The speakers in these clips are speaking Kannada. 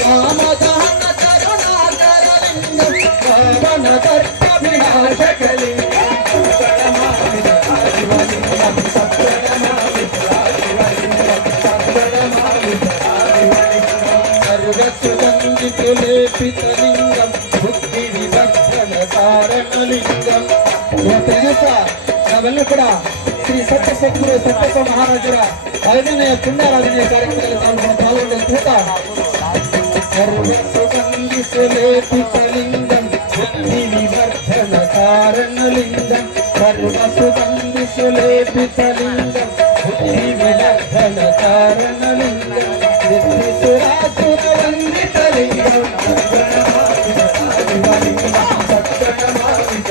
ಕಾಮದಹನ ಕರುಣಾಕರಲಿಂಗಂ ಪಾವನ ದರ್ಪ ವಿನಾಶಕಲಿಂಗಂ ಸತ್ಗಣಮಾವಿತ ಶಿವಲಿಂಗಂ ಸತ್ಗಣಮಾವಿತ ಶಿವಲಿಂಗಂ ಸತ್ಗಣಮಾವಿತ ಶಿವಲಿಂಗಂ ಸರ್ವಸುಗಂಧಿತುಲೇಪಿತಲಿಂಗಂ ಬುದ್ಧಿ ವಿಭಕ್ತನ ಕಾರಣಲಿಂಗಂ. ಇವತ್ತಿನ ದಿವಸ ನಾವೆಲ್ಲೂ ಕೂಡ ಶ್ರೀ ಸತ್ಯ ಸದ್ಗುರು ಸತ್ಯಪ್ಪ ಮಹಾರಾಜರ 5ನೇ ಪುಣ್ಯಾರಾಧನೆಯ ಕಾರ್ಯಕ್ರಮದಲ್ಲಿ ಪಾಲ್ಗೊಂಡಂತ ಸರ್ವಸುಗಂಧಿಸುಲೇಪಿತಲಿಂಗಂ ಬುದ್ಧಿ ವಿವರ್ಧನ ಕಾರಣಲಿಂಗಂ ಸರ್ವಸುಗಂಧಿಸುಲೇಪಿತಲಿಂಗಂ ಬುದ್ಧಿ ವಿವರ್ಧನ ಕಾರಣಲಿಂಗಂ ಸಿದ್ಧಿಸುರಾಸುರವಂದಿತಲಿಂಗಂ ಸತ್ಗಣಮಾವಿತ ಶಿವಲಿಂಗಂ ಸತ್ಗಣಮಾವಿತ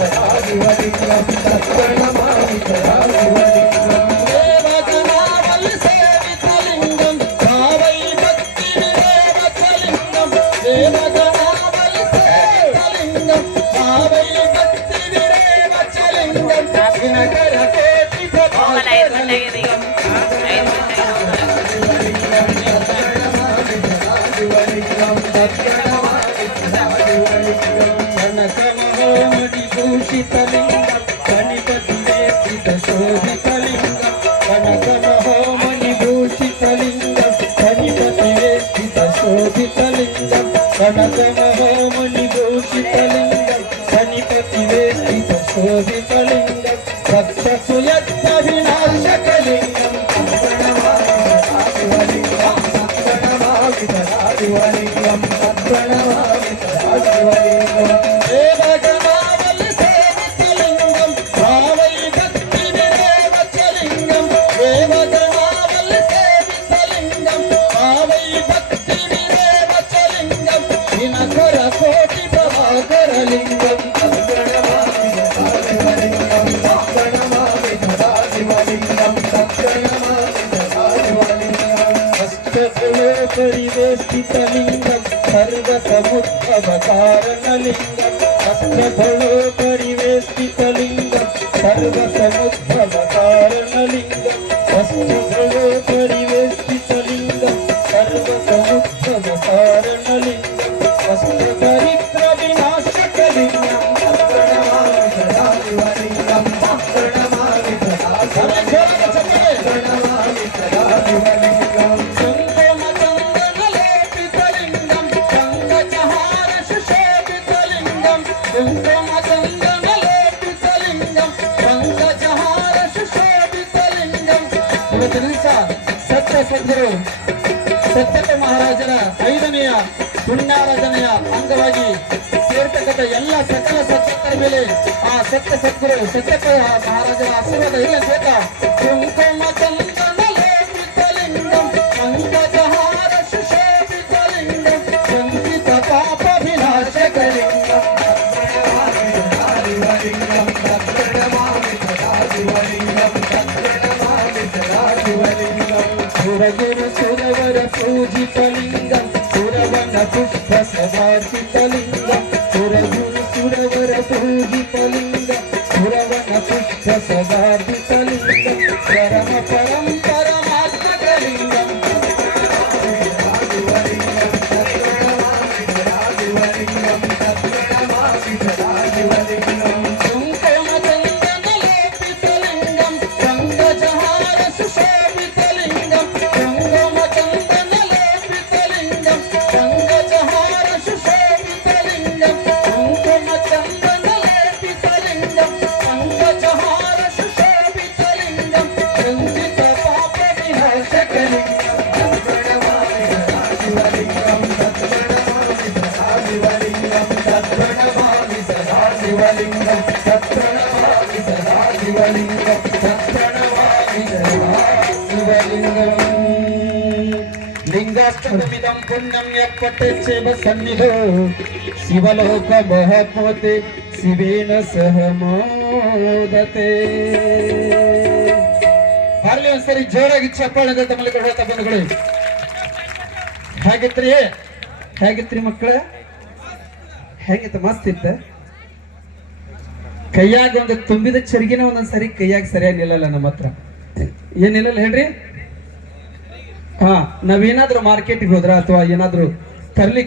ಶಿವಲಿಂಗಂ ದೇವಗಣಾವಲಿ ಸೇವಿತಲಿಂಗಂ ಭಾವೈ ಭಕ್ತಿ ವಿರೇವಚಲಿಂಗಂ ದೇವಗಣಾವಲಿ ಸೇವಿತಲಿಂಗಂ ಭಾವೈ ಭಕ್ತಿ ವಿರೇವಚಲಿಂಗಂ ದಿನಕರ ಕೋಟಿ ಪ್ರಭಾಕರಲಿಂಗಂ ಶಿವಲಿಂಗಂ ಸತ್ಗಣಮಾವಿತ ಶಿವಲಿಂಗಂ ಕನಕಮಹೋಮಣಿಭೂಷಿತಲಿಂಗಂ ಗಣಿಪತಿವೇಷ್ಟಿತ ಶೋಭಿತಲಿಂಗಂ ಕನಕಮಹೋಮಣಿಭೂಷಿತಲಿಂಗಂ ಗಣಿಪತಿವೇಷ್ಟಿತ ಶೋಭಿತಲಿಂಗಂ ಕನಕಮಹೋಮಣಿಭೂಷಿತಲಿಂಗಂ ಗಣಿಪತಿವೇಷ್ಟಿತ ಶೋಭಿತಲಿಂಗಂ ಸತ್ಯಸುಯತ್ನ ವಿನಾಶಕಲಿಂಗಂ ಸತ್ಗಣಮಾವಿತ ಶಿವಲಿಂಗಂ ಸತ್ಗಣಮಾವಿತ ಶಿವಲಿಂಗಂ ಸತ್ಗಣಮಾವಿತ ಶಿವಲಿಂಗಂ ದೇವಗಣಾವಲಿ ಸೇವಿತಲಿಂಗಂ ಭಾವೈ ಭಕ್ತಿ ವಿರೇವಚಲಿಂಗಂ ದೇವಗಣಾವಲಿ ಸೇವಿತಲಿಂಗಂ ಭಾವೈ ಭಕ್ತಿ ವಿರೇವಚಲಿಂಗಂ ದಿನಕರ ಕೋಟಿ ಪ್ರಭಾಕರಲಿಂಗಂ ಸತ್ಗಣಮಾವಿತ ಶಿವಲಿಂಗಂ ಸತ್ಗಣಮಾವಿತ ಶಿವಲಿಂಗಂ ಸತ್ಗಣಮಾವಿತ ಶಿವಲಿಂಗಂ ಅಷ್ಟಗುಣೋ ಪರಿವೇಷ್ಟಿತಲಿಂಗಂ ಸರ್ವಸಮುದ್ಭವ ಕಾರಣಲಿಂಗಂ ಅಷ್ಟಗುಣೋ ಪರಿವೇಷ್ಟಿತಲಿಂಗಂ ಸರ್ವಸಮುದ್ಭವ ಕಾರಣಲಿಂಗಂ ಅಷ್ಟಗುಣೋ ಪರಿವೇಷ್ಟಿತಲಿಂಗಂ ಸರ್ವಸಮುದ್ಭವ ಕಾರಣಲಿಂಗಂ ಅಷ್ಟದರಿದ್ರ ವಿನಾಶಕಲಿಂಗಂ ಸತ್ಗಣಮಾವಿತ ಶಿವಲಿಂಗಂ ಸತ್ಗಣಮಾವಿತ ಸತ್ಗಣಮಾವಿತ ಶಿವಲಿಂಗಂ ಕುಂಕುಮಚಂದನಲೇಪಿತಲಿಂಗಂ ಪಂಕಜಹಾರ ಸುಶೋಭಿತಲಿಂಗಂ ಕುಂಕುಮಚಂದನಲೇಪಿತಲಿಂಗಂ ಪಂಕಜಹಾರ ಸುಶೋಭಿತಲಿಂಗಂ. ಇವತ್ತಿನ ದಿವಸ ಸತ್ಯ ಸದ್ಗುರು ಸತ್ಯಪ್ಪ ಮಹಾರಾಜರ 5ನೆಯ ಪುಣ್ಯಾರಾಧನೆಯ ಅಂಗವಾಗಿ ಸೇರ್ತಕ್ಕಂಥ ಎಲ್ಲ ಸಕಲ ಸತ್ಯಕ್ಕರ ಮೇಲೆ ಆ ಸತ್ಯ ಸದ್ಗುರು ಸತ್ಯಪ್ಪ ಮಹಾರಾಜರ ಆಶೀರ್ವಾದ ಇಲ್ಲ ಅಂತ ಕುಂಕುಮ ಚಂದನಲೇಪಿತಲಿಂಗಂ ಪಂಕಜಹಾರ ಸುಶೋಭಿತಲಿಂಗಂ ಸಂಕಿತ ಪಾಪ ವಿನಾಶಕಲಿಂಗಂ ಶಿವಲಿಂಗಂ ಸತ್ಗಣಮಾವಿತ ಶಿವಲಿಂಗಂ ಸತ್ಗಣಮಾವಿತ ಶಿವಲಿಂಗಂ ಸುರಗುರು ಸುರವರ ಪೂಜಿತಲಿಂಗಂ ಸುರವನ ಪುಷ್ಪ ಸದಾರ್ಪಿತಲಿಂಗಂ ಸುರಗುರು ಸುರವರ ಪೂಜಿತಲಿಂಗಂ ಸುರವನ ಪುಷ್ಪ ಸದಾರ್ಪಿತಲಿಂಗಂ ಪರಮ ಪರಮಾತ್ಮಕಲಿಂಗಂ ಶಿವಲಿಂಗಂ ಸತ್ಗಣಮಾವಿತ ಶಿವಲಿಂಗಂ ಸತ್ಗಣಮಾವಿತ ಶಿವಲಿಂಗಂ ಕುಂಕುಮಚಂದನಲೇಪಿತಲಿಂಗಂ ಪಂಕಜಹಾರ ಸುಶೋಭಿತಲಿಂಗಂ ಕುಂಕುಮಚಂದನಲೇಪಿತಲಿಂಗಂ ಪಂಕಜಹಾರ ಸುಶೋಭಿತಲಿಂಗಂ ಕುಂಕುಮಚಂದನಲೇಪಿತಲಿಂಗಂ ಪಂಕಜಹಾರ ಸುಶೋಭಿತಲಿಂಗಂ ಸಂಚಿತ ಪಾಪ ವಿನಾಶಕಲಿಂಗಂ ಸತ್ಗಣಮಾವಿತ ಶಿವಲಿಂಗಂ ಸತ್ಗಣಮಾವಿತ ಶಿವಲಿಂಗಂ ಸತ್ಗಣಮಾವಿತ ಶಿವಲಿಂಗಂ ಸತ್ಗಣಮಾವಿತ ಶಿವಲಿಂಗಂ ಲಿಂಗಾಷ್ಟಮಿದಂ ಪುಣ್ಯಂ ಯತ್ಪಠೇಚ್ಛೇವ ಸನ್ನಿಧೋ ಶಿವಲೋಕ ಮಹಾತ್ಮತೆ ಶಿವೇನ ಸಹ ಮೋದತೆ. ಅಲ್ಲಿ ಒಂದ್ಸರಿ ಜೋರಾಗಿ ಚಪ್ಪಾಳೆ ತಮ್ಮಲ್ಲಿ ಕೊಡುವಂತ ಬಂಧುಗಳು. ಹೇಗಿತ್ರಿ ಮಕ್ಕಳ? ಹೇಗಿತ್ತು? ಮಸ್ತ್ ಇತ್ತ. ಕೈಯಾಗ ಒಂದು ತುಂಬಿದ ಚರಿಗಿನ ಒಂದೊಂದ್ಸರಿ ಕೈಯಾಗ ಸರಿಯಾಗಿ ನಿಲ್ಲಲ್ಲ ನಮ್ಮ ಹತ್ರ. ಏನ್ ನಿಲ್ಲಲ್ಲ ಹೇಳ್ರಿ? ನಾವೇನಾದ್ರೂ ಮಾರ್ಕೆಟ್ಗೆ ಹೋದ್ರ ಅಥವಾ ಏನಾದ್ರೂ ತರ್ಲಿಕ್ಕೆ